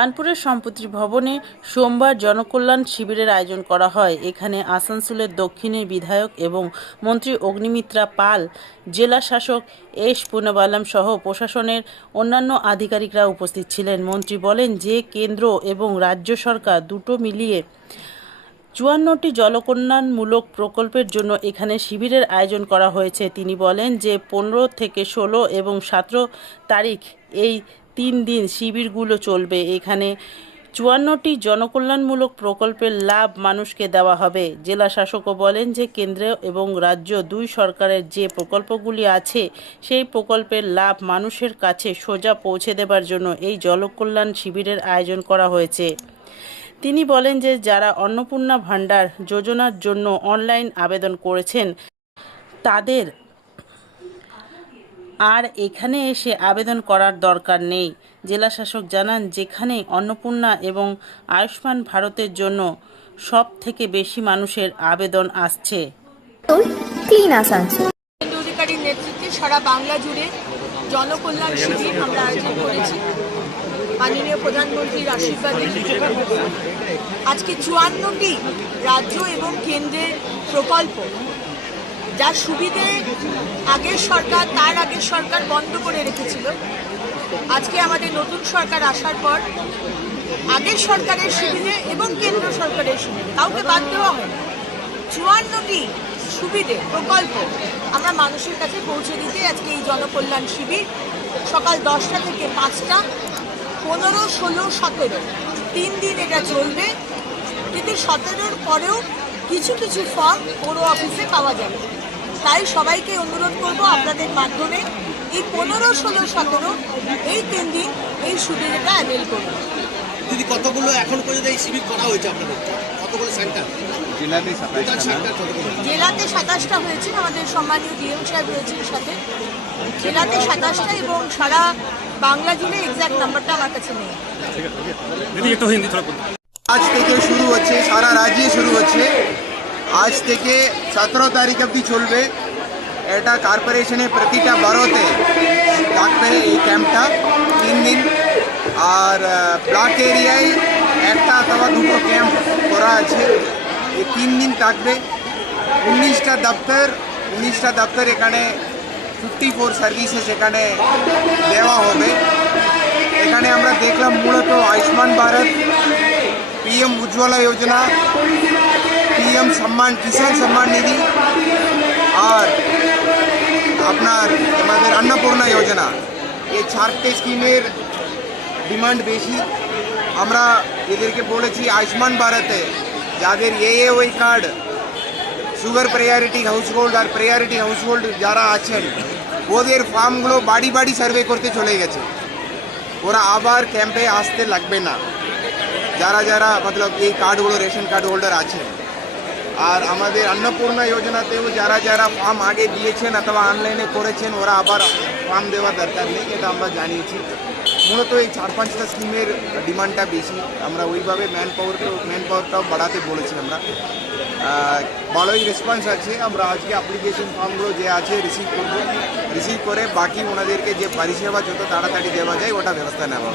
বার্নপুরের সম্পত্তি ভবনে সোমবার জনকল্যাণ শিবিরের আয়োজন করা হয়। এখানে আসানসোলের দক্ষিণের বিধায়ক এবং মন্ত্রী অগ্নিমিত্রা পাল, জেলা শাসক এস পুনাবালাম সহ প্রশাসনের অন্যান্য আধিকারিকরা উপস্থিত ছিলেন। মন্ত্রী বলেন যে কেন্দ্র এবং রাজ্য সরকার দুটো মিলিয়ে ৫৪টি জলকল্যাণমূলক প্রকল্পের জন্য এখানে শিবিরের আয়োজন করা হয়েছে। তিনি বলেন যে ১৫ থেকে ১৬ এবং ১৭ তারিখ এই ৩ দিন শিবিরগুলো চলবে। এখানে ৫৪টি জনকল্যাণমূলক প্রকল্পের লাভ মানুষকে দেওয়া হবে। জেলা শাসকও বলেন যে কেন্দ্র এবং রাজ্য দুই সরকারের যে প্রকল্পগুলি আছে সেই প্রকল্পের লাভ মানুষের কাছে সোজা পৌঁছে দেবার জন্য এই জলকল্যাণ শিবিরের আয়োজন করা হয়েছে। তিনি বলেন যে যারা অন্নপূর্ণা ভাণ্ডার যোজনার জন্য অনলাইন আবেদন করেছেন তাদের আর এখানে এসে আবেদন করার দরকার নেই। জেলা শাসক জানান যেখানে অন্নপূর্ণা এবং আয়ুষ্মান ভারতের জন্য সব থেকে বেশি মানুষের আবেদন আসছে। ক্লিন আসানসোল অধিকারীর নেতৃত্বে সারা বাংলা জুড়ে জনকল্যাণ শিবির আমরা আয়োজন করেছি মাননীয় প্রধানমন্ত্রীর আশীর্বাদে। আজকে ৫৪টি রাজ্য এবং কেন্দ্রের প্রকল্প যার সুবিধে আগের সরকার বন্ধ করে রেখেছিল, আজকে আমাদের নতুন সরকার আসার পর আগের সরকারের সুবিধে এবং কেন্দ্র সরকারের সুবিধে কাউকে বাদ দেওয়া হয় না। ৫৪টি সুবিধে প্রকল্প আমরা মানুষের কাছে পৌঁছে দিতে আজকে এই জনকল্যাণ শিবির সকাল 10টা থেকে 5টা, 15, 16, 17 3 দিন এটা চলবে। কিন্তু 17-র পরেও কিছু কিছু ফর্ম পৌর অফিসে পাওয়া যাবে। তাই সবাইকে অনুরোধ করব আপনাদের মাধ্যমে এই 15, 16, 17 এই 3 দিন এই সুবিধাটা অ্যাভেল করুন। দিদি, কতগুলো এখন পর্যন্ত এই শিবির করা হয়েছে আপনাদের? কতগুলো সেন্টার? জেলাতে 27টা হয়েছে, আমাদের সম্মানীয় ডিএম সাহেব রয়েছেন সাথে। জেলাতে 27টা এবং সারা বাংলা জুড়ে এক্সাক্ট নাম্বারটা আমার কাছে নেই। আজ থেকে শুরু হচ্ছে, সারা রাজ্যে শুরু হচ্ছে। আজ থেকে 17 তারিখ অবধি চলবে। এটা কর্পোরেশনের প্রতিটা বারোতে থাকবে এই ক্যাম্পটা 3 দিন। আর ব্লক এরিয়ায় একটা অথবা দুটো ক্যাম্প করা আছে। এই 3 দিন থাকবে। 19টা দপ্তর এখানে 54 সার্ভিসেস এখানে দেওয়া হবে। এখানে আমরা দেখলাম মূলত আয়ুষ্মান ভারত, পিএম উজ্জ্বলা যোজনা, পিএম সম্মান কিষাণ সম্মান নিধি আর আপনার আমাদের অন্নপূর্ণা যোজনা, এই 4টে স্কিমের ডিমান্ড বেশি। আমরা এদেরকে বলেছি আয়ুষ্মান ভারতে যাদের AAY card, sugar priority household আর প্রায়োরিটি হাউসহোল্ড যারা আছেন ওদের ফার্মগুলো বাড়ি বাড়ি সার্ভে করতে চলে গেছে। ওরা আবার ক্যাম্পে আসতে লাগবে না, যারা যারা মতলব এই কার্ডগুলো রেশন কার্ড হোল্ডার আছেন। আর আমাদের অন্নপূর্ণা যোজনাতেও যারা যারা ফার্ম আগে দিয়েছেন অথবা অনলাইনে করেছেন ওরা আবার ফার্ম দেওয়ার দরকার নেই, এটা আমরা জানিয়েছি। মূলত এই 4-5টা স্কিমের ডিমান্ডটা বেশি। আমরা ওইভাবে ম্যান পাওয়ারটাও বাড়াতে বলেছি। আমরা ভালোই রেসপন্স আছে। আমরা আজকে অ্যাপ্লিকেশন ফর্মগুলো যে আছে রিসিভ করে বাকি ওনাদেরকে যে পরিষেবা যত তাড়াতাড়ি দেওয়া যায় ওটা ব্যবস্থা নেওয়া।